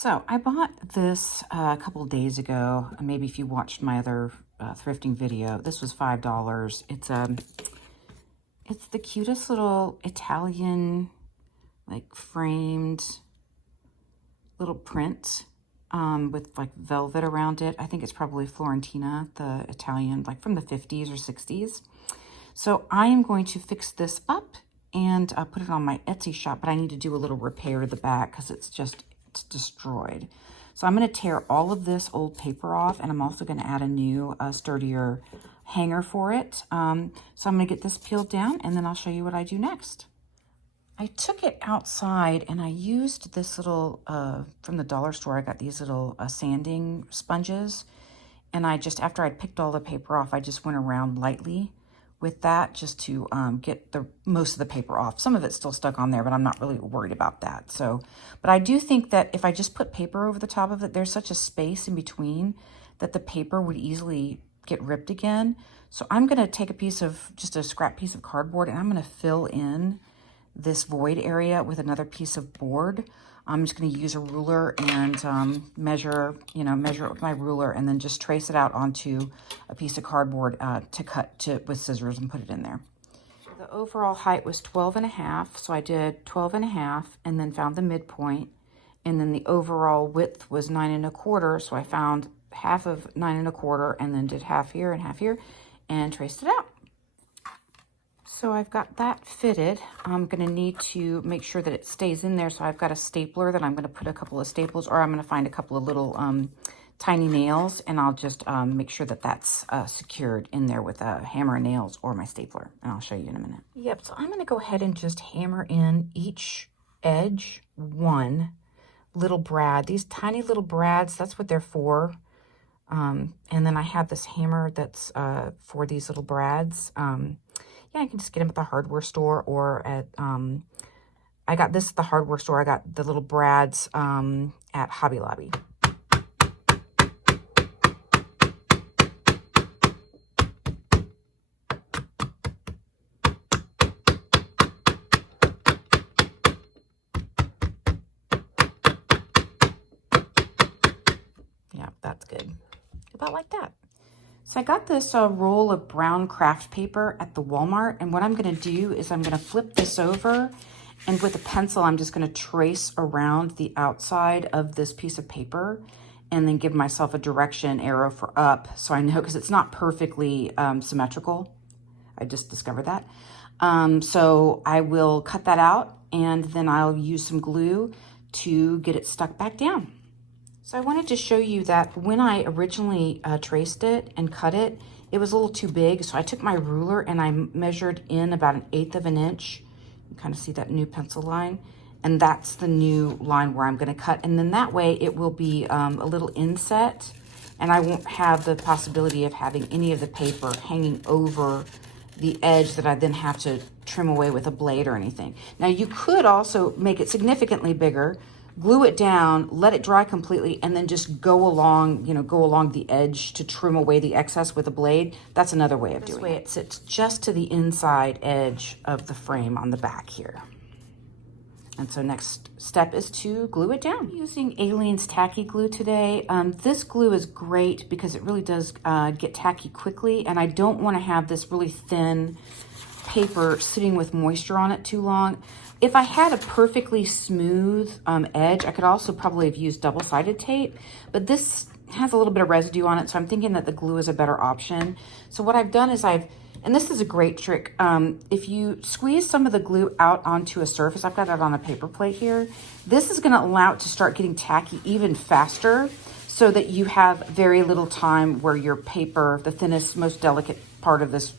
So I bought this a couple of days ago. Maybe if you watched my other thrifting video, this was $5. It's the cutest little Italian, like framed little print with like velvet around it. I think it's probably Florentina, the Italian, like from the 50s or 60s. So I am going to fix this up and put it on my Etsy shop, but I need to do a little repair to the back because it's destroyed. So I'm going to tear all of this old paper off, and I'm also going to add a new sturdier hanger for it. So I'm going to get this peeled down, and then I'll show you what I do next. I took it outside and I used this little, from the dollar store, I got these little sanding sponges. And I just, after I'd picked all the paper off, I just went around lightly with that just to get the most of the paper off. Some of it's still stuck on there, but I'm not really worried about that. So, but I do think that if I just put paper over the top of it, there's such a space in between that the paper would easily get ripped again. So I'm gonna take a piece of, just a scrap piece of cardboard, and I'm gonna fill in this void area with another piece of board. I'm just going to use a ruler and measure it with my ruler, and then just trace it out onto a piece of cardboard to cut with scissors and put it in there. The overall height was 12.5, so I did 12.5 and then found the midpoint, and then the overall width was 9.25, so I found half of 9.25 and then did half here and traced it out. So I've got that fitted. I'm going to need to make sure that it stays in there. So I've got a stapler that I'm going to put a couple of staples, or I'm going to find a couple of little tiny nails, and I'll just make sure that that's secured in there with a hammer and nails or my stapler. And I'll show you in a minute. Yep, so I'm going to go ahead and just hammer in each edge one little brad. These tiny little brads, that's what they're for. And then I have this hammer that's for these little brads. Yeah, you can just get them at the hardware store or at, I got this at the hardware store. I got the little brads at Hobby Lobby. Yeah, that's good. About like that. So I got this roll of brown craft paper at the Walmart, and what I'm going to do is I'm going to flip this over, and with a pencil I'm just going to trace around the outside of this piece of paper and then give myself a direction arrow for up, so I know, because it's not perfectly symmetrical. I just discovered that. So I will cut that out, and then I'll use some glue to get it stuck back down. So I wanted to show you that when I originally traced it and cut it, it was a little too big. So I took my ruler and I measured in about 1/8 of an inch. You can kind of see that new pencil line. And that's the new line where I'm going to cut. And then that way it will be a little inset, and I won't have the possibility of having any of the paper hanging over the edge that I then have to trim away with a blade or anything. Now you could also make it significantly bigger, glue it down, let it dry completely, and then just go along the edge to trim away the excess with a blade. That's another way of doing it. This way it sits just to the inside edge of the frame on the back here. And so next step is to glue it down. I'm using Aleene's tacky glue today. This glue is great because it really does get tacky quickly, and I don't want to have this really thin paper sitting with moisture on it too long. If I had a perfectly smooth edge, I could also probably have used double-sided tape, but this has a little bit of residue on it, so I'm thinking that the glue is a better option. So what I've done is and this is a great trick, if you squeeze some of the glue out onto a surface, I've got it on a paper plate here, this is gonna allow it to start getting tacky even faster, so that you have very little time where your paper, the thinnest, most delicate part of this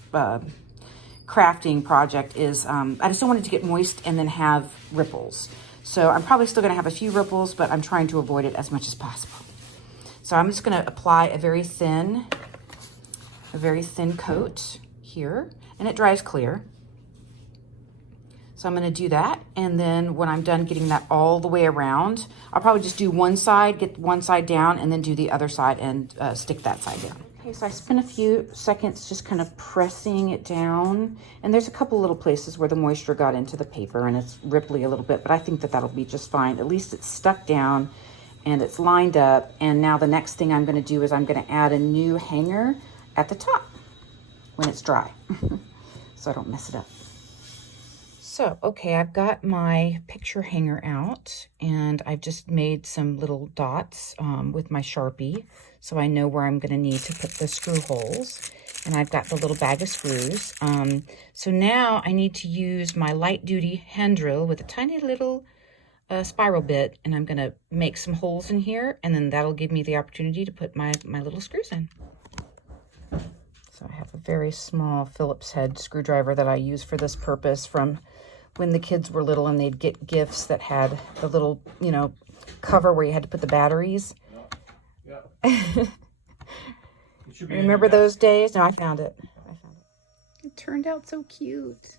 crafting project is, I just don't want it to get moist and then have ripples. So I'm probably still gonna have a few ripples, but I'm trying to avoid it as much as possible. So I'm just gonna apply a very thin coat here, and it dries clear. So I'm gonna do that, and then when I'm done getting that all the way around, I'll probably just do one side, get one side down, and then do the other side and stick that side down. Okay, so I spent a few seconds just kind of pressing it down, and there's a couple little places where the moisture got into the paper and it's ripply a little bit, but I think that that'll be just fine. At least it's stuck down, and it's lined up. And now the next thing I'm going to do is I'm going to add a new hanger at the top when it's dry so I don't mess it up. So, okay, I've got my picture hanger out, and I've just made some little dots with my Sharpie, so I know where I'm going to need to put the screw holes. And I've got the little bag of screws. So now I need to use my light-duty hand drill with a tiny little spiral bit, and I'm going to make some holes in here, and then that'll give me the opportunity to put my little screws in. So I have a very small Phillips head screwdriver that I use for this purpose from when the kids were little and they'd get gifts that had the little, you know, cover where you had to put the batteries. Yeah. Remember those days? No, I found it. It turned out so cute.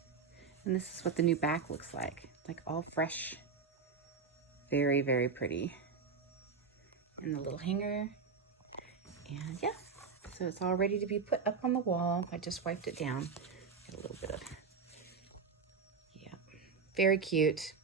And this is what the new back looks like all fresh. Very, very pretty. And the little hanger. And yeah. So it's all ready to be put up on the wall. I just wiped it down. Get a little bit of, yeah, very cute.